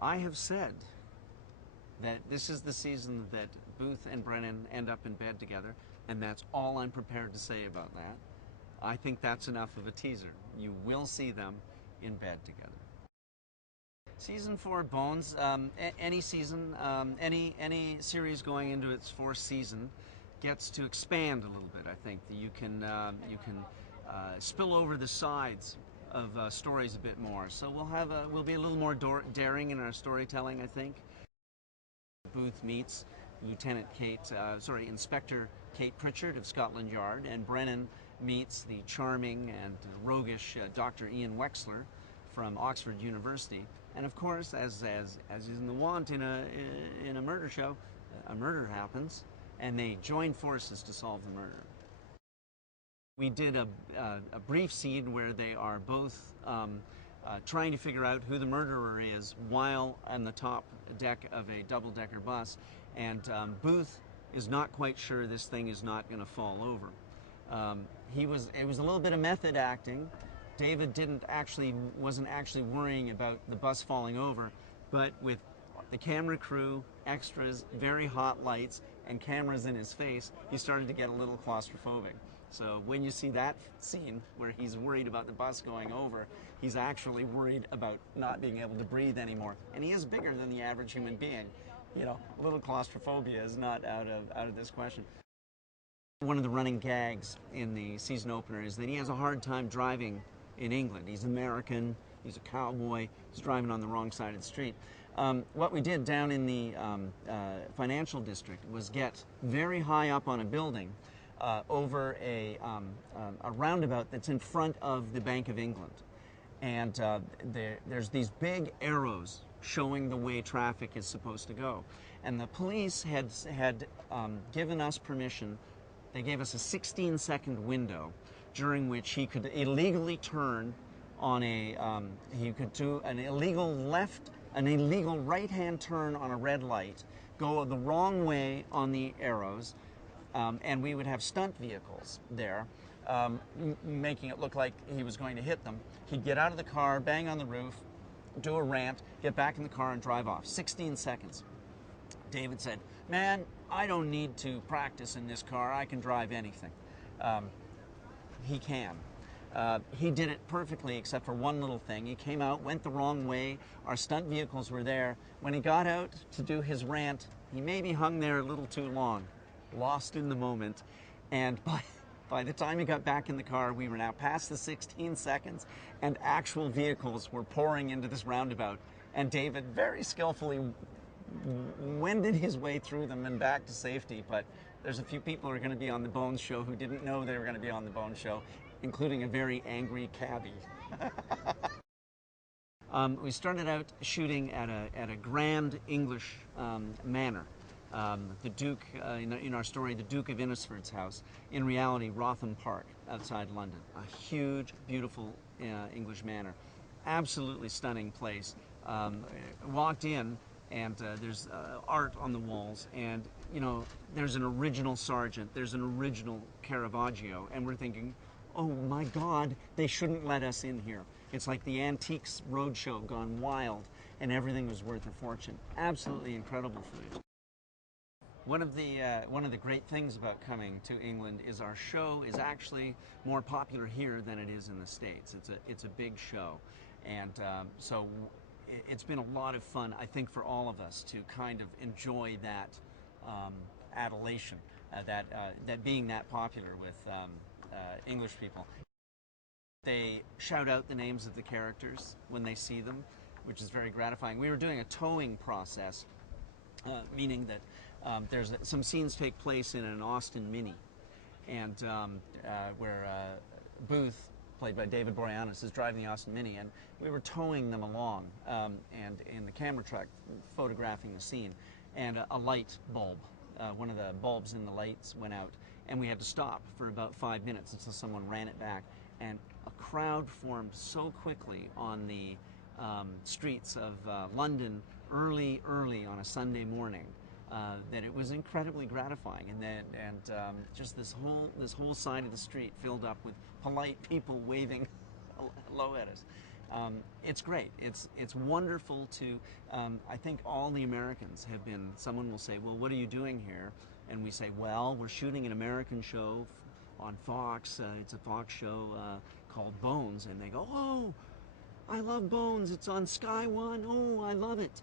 I have said that this is the season that Booth and Brennan end up in bed together, and that's all I'm prepared to say about that. I think that's enough of a teaser. You will see them in bed together. Season 4 Bones, any season, any series going into its fourth season gets to expand a little bit. I think that you can spill over the sides of stories a bit more. So we'll be a little more daring in our storytelling, I think. Booth meets Inspector Kate Pritchard of Scotland Yard, and Brennan meets the charming and roguish Dr. Ian Wexler from Oxford University. And of course, as is in the wont in a murder show, a murder happens, and they join forces to solve the murder. We did a brief scene where they are both trying to figure out who the murderer is while on the top deck of a double-decker bus, and Booth is not quite sure this thing is not going to fall over. It was a little bit of method acting. David wasn't actually worrying about the bus falling over, but with the camera crew, extras, very hot lights, and cameras in his face, he started to get a little claustrophobic. So when you see that scene where he's worried about the bus going over, he's actually worried about not being able to breathe anymore. And he is bigger than the average human being. You know, a little claustrophobia is not out of this question. One of the running gags in the season opener is that he has a hard time driving in England. He's American, he's a cowboy, he's driving on the wrong side of the street. What we did down in the financial district was get very high up on a building over a roundabout that's in front of the Bank of England. And there's these big arrows showing the way traffic is supposed to go. And the police had given us permission. They gave us a 16-second window during which he could illegally turn on he could do an illegal right-hand turn on a red light, go the wrong way on the arrows, and we would have stunt vehicles there, making it look like he was going to hit them. He'd get out of the car, bang on the roof, do a rant, get back in the car and drive off. 16 seconds. David said, "Man, I don't need to practice in this car. I can drive anything." He can. He did it perfectly except for one little thing. He came out, went the wrong way. Our stunt vehicles were there. When he got out to do his rant, he maybe hung there a little too long, lost in the moment. And by the time he got back in the car, we were now past the 16 seconds, and actual vehicles were pouring into this roundabout. And David very skillfully wended his way through them and back to safety. But there's a few people who are going to be on the Bones show who didn't know they were going to be on the Bones show, including a very angry cabbie. We started out shooting at a grand English manor. The Duke, in our story, the Duke of Innisford's house. In reality, Wrotham Park, outside London. A huge, beautiful English manor. Absolutely stunning place. Walked in, and there's art on the walls, and there's an original Sargent, there's an original Caravaggio, and we're thinking, oh my God, they shouldn't let us in here. It's like the Antiques Roadshow gone wild, and everything was worth a fortune. Absolutely incredible footage. One of the great things about coming to England is our show is actually more popular here than it is in the States. It's a big show, and so it's been a lot of fun, I think, for all of us to kind of enjoy that adulation, that being that popular with English people. They shout out the names of the characters when they see them, which is very gratifying. We were doing a towing process, meaning that there's some scenes take place in an Austin Mini, and where Booth, played by David Boreanaz, is driving the Austin Mini, and we were towing them along, and in the camera truck photographing the scene, and a light bulb, one of the bulbs in the lights went out, and we had to stop for about 5 minutes until someone ran it back, and a crowd formed so quickly on the streets of London early on a Sunday morning that it was incredibly gratifying, and just this whole side of the street filled up with polite people waving hello at us. It's great. It's wonderful to. I think all the Americans have been. Someone will say, "Well, what are you doing here?" And we say, "Well, we're shooting an American show on Fox. It's a Fox show called Bones." And they go, "Oh, I love Bones. It's on Sky One. Oh, I love it."